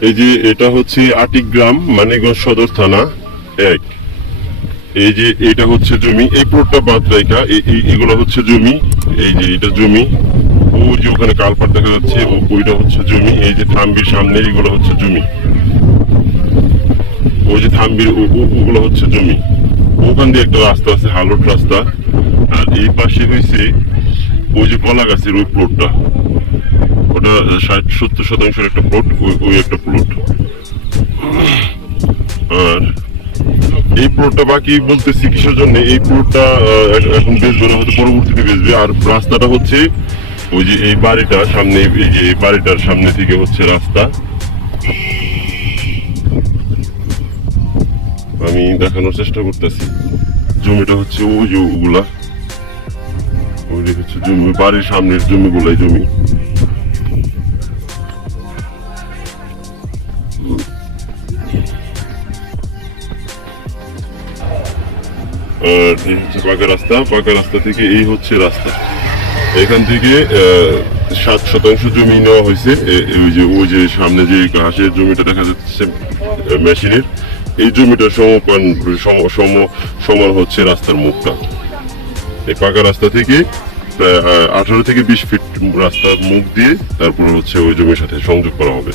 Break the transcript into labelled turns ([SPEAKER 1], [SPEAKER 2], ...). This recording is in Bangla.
[SPEAKER 1] এই যে এটা হচ্ছে আটিক গ্রাম মানিকগঞ্জ সদর থানা, এক। এই যে এটা হচ্ছে জমি, এই প্লটটা বাদ রেখা এগুলো হচ্ছে জমি, এই যে এটা জমি। ওই যে ওখানে কালপাট দেখা যাচ্ছে, ও- ওইটা হচ্ছে জমি, এই যে থাম্বির সামনে এগুলো হচ্ছে জমি। ওই যে থাম্বির ও- ও- ওগুলো হচ্ছে জমি। ওখান দিয়ে একটা রাস্তা আছে, হালট রাস্তা। আর এই পাশে হয়েছে ওই যে কলা গাছের ওই প্লটটা ওটা সত্তর শতাংশের একটা প্লট ওই একটা প্লট আর এই প্লটটা বাকি জন্য? এই প্লটটা এখন হয়তো পরবর্তীতে আর রাস্তাটা হচ্ছে ওই যে এই বাড়িটা, সামনে এই বাড়িটার সামনে থেকে হচ্ছে রাস্তা। আমি দেখানোর চেষ্টা করতেছি। জমিটা হচ্ছে ওই যে ওগুলা। ওই হচ্ছে জমি, বাড়ির সামনের জমিগুলাই জমি। আর এই হচ্ছে পাকা রাস্তা। পাকা রাস্তা থেকে এই হচ্ছে রাস্তা। এখান থেকে সাত শতাংশ জমি নেওয়া হয়েছে। ওই যে ওই যে সামনে যে ঘাসের জমিটা দেখা যাচ্ছে মেশিনের, এই জমিটা সমপান সম- সম- সমান হচ্ছে রাস্তার মুখটা। এই পাকা রাস্তা থেকে প্রায় আঠারো থেকে বিশ ফিট রাস্তার মুখ দিয়ে তারপর হচ্ছে ওই জমির সাথে সংযোগ করা হবে।